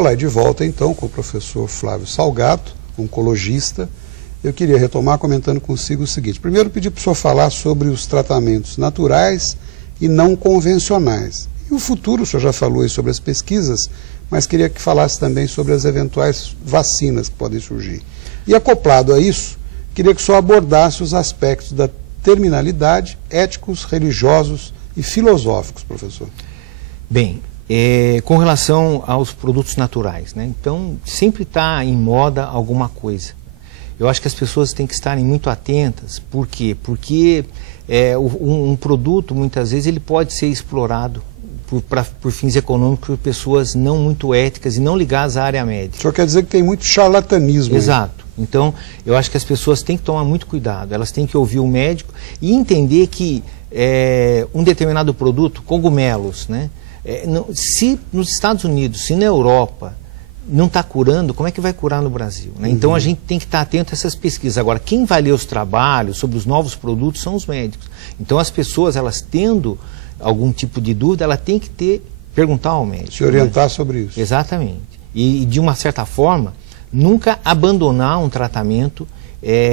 Olá, de volta então com o professor Flávio Salgato, oncologista. Eu queria retomar comentando consigo o seguinte. Primeiro, pedir para o senhor falar sobre os tratamentos naturais e não convencionais. E o futuro, o senhor já falou aí sobre as pesquisas, mas queria que falasse também sobre as eventuais vacinas que podem surgir. E acoplado a isso, queria que o senhor abordasse os aspectos da terminalidade, éticos, religiosos e filosóficos, professor. Bem, com relação aos produtos naturais, né? Então, sempre está em moda alguma coisa. Eu acho que as pessoas têm que estarem muito atentas. Por quê? Porque um produto, muitas vezes, ele pode ser explorado por fins econômicos por pessoas não muito éticas e não ligadas à área médica. O senhor quer dizer que tem muito charlatanismo? Exato. Aí. Então, eu acho que as pessoas têm que tomar muito cuidado. Elas têm que ouvir o médico e entender que um determinado produto, cogumelos, né? Se nos Estados Unidos, se na Europa não está curando, como é que vai curar no Brasil? Né? Então a gente tem que estar atento a essas pesquisas. Agora, quem vai ler os trabalhos sobre os novos produtos são os médicos. Então as pessoas, elas tendo algum tipo de dúvida, ela tem que perguntar ao médico. Se orientar sobre isso. Exatamente. E de uma certa forma, nunca abandonar um tratamento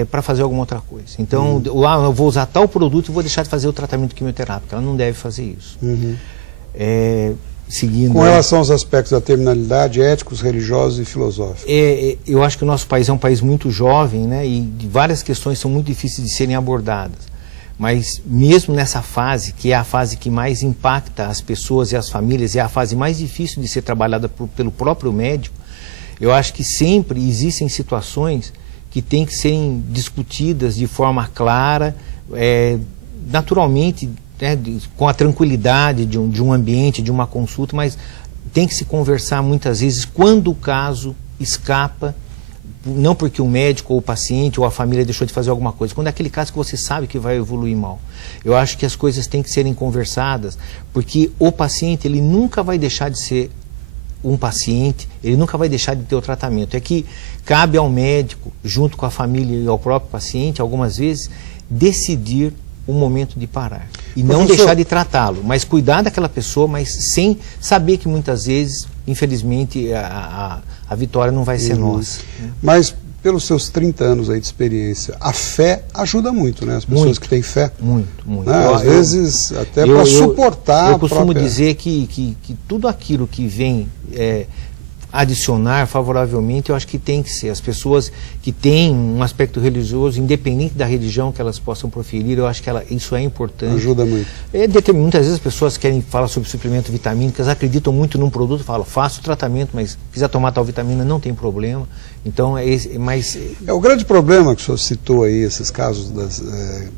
para fazer alguma outra coisa. Então, eu vou usar tal produto e vou deixar de fazer o tratamento quimioterápico. Ela não deve fazer isso. Seguindo, com relação aos aspectos da terminalidade, éticos, religiosos e filosóficos. Eu acho que o nosso país é um país muito jovem, né, e várias questões são muito difíceis de serem abordadas. Mas mesmo nessa fase, que é a fase que mais impacta as pessoas e as famílias, é a fase mais difícil de ser trabalhada pelo próprio médico, eu acho que sempre existem situações que têm que serem discutidas de forma clara, naturalmente, com a tranquilidade de um ambiente, de uma consulta, mas tem que se conversar muitas vezes quando o caso escapa, não porque o médico ou o paciente ou a família deixou de fazer alguma coisa, quando é aquele caso que você sabe que vai evoluir mal. Eu acho que as coisas têm que serem conversadas, porque o paciente, ele nunca vai deixar de ser um paciente, ele nunca vai deixar de ter o tratamento. É que cabe ao médico, junto com a família e ao próprio paciente, algumas vezes, decidir o momento de parar. E não deixar de tratá-lo, mas cuidar daquela pessoa, mas sem saber que muitas vezes, infelizmente, a vitória não vai ser nossa. Mas, pelos seus 30 anos aí de experiência, a fé ajuda muito, né? As pessoas que têm fé. Muito, muito. Né? Às vezes, até para suportar eu costumo dizer que tudo aquilo que vem adicionar favoravelmente, eu acho que tem que ser. As pessoas que têm um aspecto religioso, independente da religião que elas possam proferir, eu acho que isso é importante. Ajuda muito. Muitas vezes as pessoas querem falar sobre suplemento vitamínico, elas acreditam muito num produto, falam, faça o tratamento, mas se quiser tomar tal vitamina, não tem problema. Então, o grande problema que o senhor citou aí, esses casos,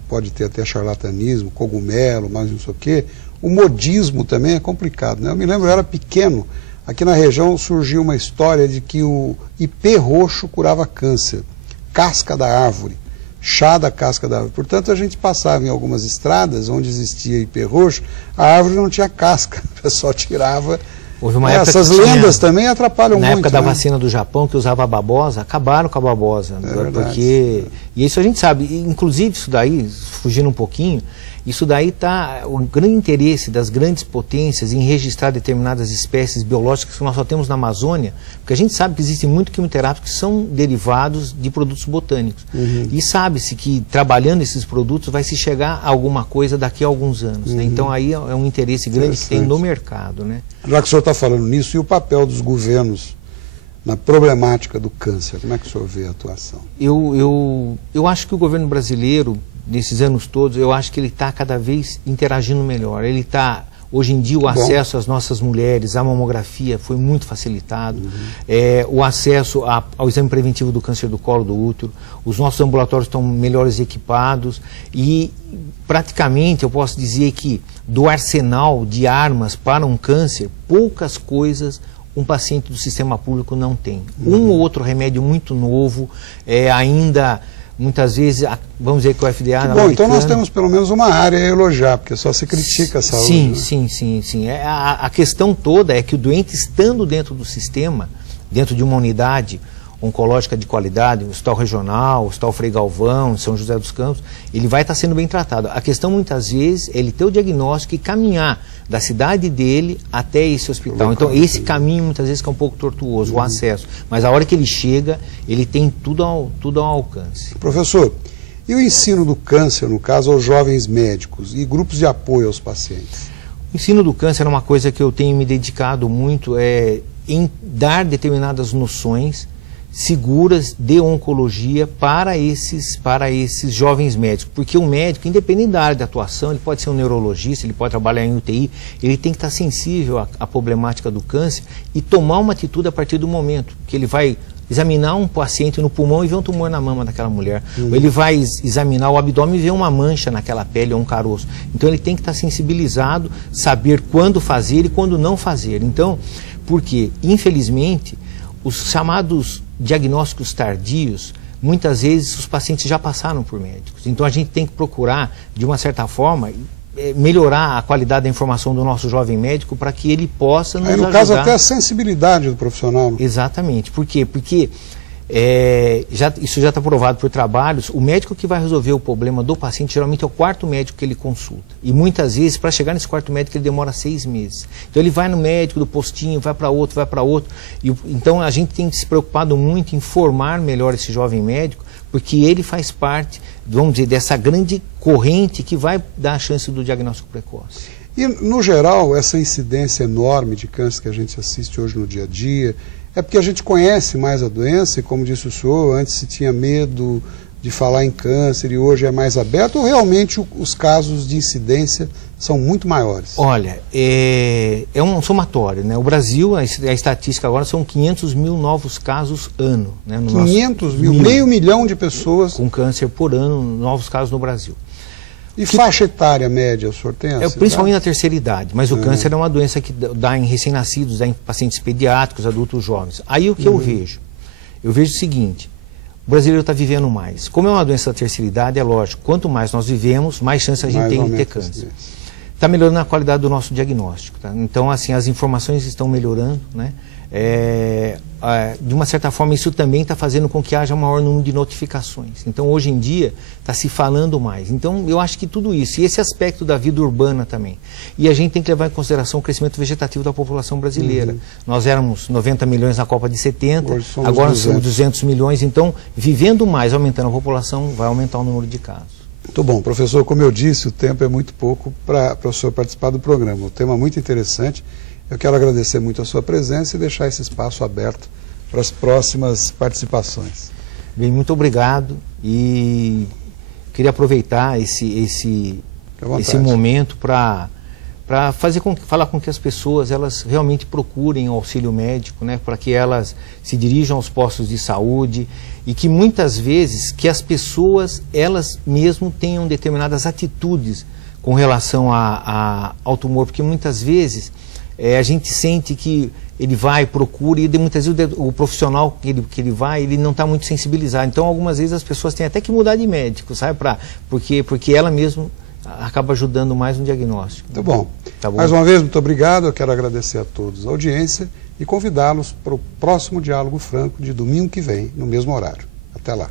pode ter até charlatanismo, cogumelo, mas não sei o quê, o modismo também é complicado, né? Eu me lembro, eu era pequeno, aqui na região surgiu uma história de que o ipê roxo curava câncer, casca da árvore, chá da casca da árvore. Portanto, a gente passava em algumas estradas onde existia ipê roxo, a árvore não tinha casca, o pessoal tirava. Essas lendas também atrapalham muito. Na época da vacina do Japão, que usava a babosa, acabaram com a babosa. Porque, e isso a gente sabe, inclusive isso daí, fugindo um pouquinho, isso daí está o grande interesse das grandes potências em registrar determinadas espécies biológicas que nós só temos na Amazônia, porque a gente sabe que existem muitos quimioterápicos que são derivados de produtos botânicos. E sabe-se que trabalhando esses produtos vai se chegar a alguma coisa daqui a alguns anos. Né? Então aí é um interesse grande que tem no mercado. Né? Já que o senhor está falando nisso, e o papel dos governos na problemática do câncer, como é que o senhor vê a atuação? Eu acho que o governo brasileiro, nesses anos todos, eu acho que ele está cada vez interagindo melhor. Ele está, hoje em dia, o acesso às nossas mulheres à mamografia foi muito facilitado. O acesso ao exame preventivo do câncer do colo do útero, os nossos ambulatórios estão melhores equipados e praticamente eu posso dizer que do arsenal de armas para um câncer, poucas coisas um paciente do sistema público não tem. Um ou outro remédio muito novo, ainda muitas vezes, vamos dizer que o FDA... Bom, então nós temos pelo menos uma área a elogiar, porque só se critica a saúde. Sim. A questão toda é que o doente, estando dentro do sistema, dentro de uma unidade, oncológica de qualidade, o Hospital Regional, o Hospital Frei Galvão, São José dos Campos, ele vai estar sendo bem tratado. A questão, muitas vezes, é ele ter o diagnóstico e caminhar da cidade dele até esse hospital. Então, esse caminho, muitas vezes, que é um pouco tortuoso, o acesso. Mas a hora que ele chega, ele tem tudo ao alcance. Professor, e o ensino do câncer, no caso, aos jovens médicos e grupos de apoio aos pacientes? O ensino do câncer é uma coisa que eu tenho me dedicado muito em dar determinadas noções seguras de oncologia para esses jovens médicos. Porque o médico, independente da área de atuação, ele pode ser um neurologista, ele pode trabalhar em UTI, ele tem que estar sensível à problemática do câncer e tomar uma atitude a partir do momento que ele vai examinar um paciente no pulmão e ver um tumor na mama daquela mulher. Ou ele vai examinar o abdômen e ver uma mancha naquela pele ou um caroço. Então ele tem que estar sensibilizado, saber quando fazer e quando não fazer. Então, porque, infelizmente, os chamados diagnósticos tardios, muitas vezes os pacientes já passaram por médicos. Então a gente tem que procurar, de uma certa forma, melhorar a qualidade da informação do nosso jovem médico para que ele possa nos ajudar. No caso, até a sensibilidade do profissional. Exatamente. Por quê? Porque isso já está provado por trabalhos. O médico que vai resolver o problema do paciente geralmente é o quarto médico que ele consulta. E muitas vezes, para chegar nesse quarto médico, ele demora 6 meses. Então ele vai no médico do postinho, vai para outro, vai para outro. Então a gente tem se preocupado muito em formar melhor esse jovem médico, porque ele faz parte, vamos dizer, dessa grande corrente que vai dar a chance do diagnóstico precoce. E, no geral, essa incidência enorme de câncer que a gente assiste hoje no dia a dia, é porque a gente conhece mais a doença e, como disse o senhor, antes se tinha medo de falar em câncer e hoje é mais aberto, ou realmente os casos de incidência são muito maiores? Olha, é um somatório, né? O Brasil, a estatística agora são 500 mil novos casos ano. Né? 500 mil, meio milhão de pessoas com câncer por ano, novos casos no Brasil. E faixa etária média, o senhor tem essa? Principalmente na terceira idade, mas o câncer é uma doença que dá em recém-nascidos, dá em pacientes pediátricos, adultos jovens. Aí o que eu vejo? Eu vejo o seguinte: o brasileiro está vivendo mais. Como é uma doença da terceira idade, é lógico, quanto mais nós vivemos, mais chance a gente tem de ter câncer. Está melhorando a qualidade do nosso diagnóstico. Tá? Então, assim, as informações estão melhorando, né? De uma certa forma, isso também está fazendo com que haja um maior número de notificações. Então, hoje em dia, está se falando mais. Então, eu acho que tudo isso, e esse aspecto da vida urbana também. E a gente tem que levar em consideração o crescimento vegetativo da população brasileira. Nós éramos 90 milhões na Copa de 70, agora somos 200 milhões. Então, vivendo mais, aumentando a população, vai aumentar o número de casos. Muito bom. Professor, como eu disse, o tempo é muito pouco para o senhor participar do programa. O tema é muito interessante. Eu quero agradecer muito a sua presença e deixar esse espaço aberto para as próximas participações. Bem, muito obrigado e queria aproveitar esse momento para falar com que as pessoas elas realmente procurem o auxílio médico, né, para que elas se dirijam aos postos de saúde e que muitas vezes que as pessoas elas mesmo tenham determinadas atitudes com relação ao tumor, porque muitas vezes a gente sente que ele vai, procura, e muitas vezes o profissional que ele vai, ele não está muito sensibilizado. Então, algumas vezes as pessoas têm até que mudar de médico, sabe? Porque ela mesma acaba ajudando mais no diagnóstico. Muito bom. Tá bom. Mais uma vez, muito obrigado. Eu quero agradecer a todos a audiência e convidá-los para o próximo Diálogo Franco de domingo que vem, no mesmo horário. Até lá.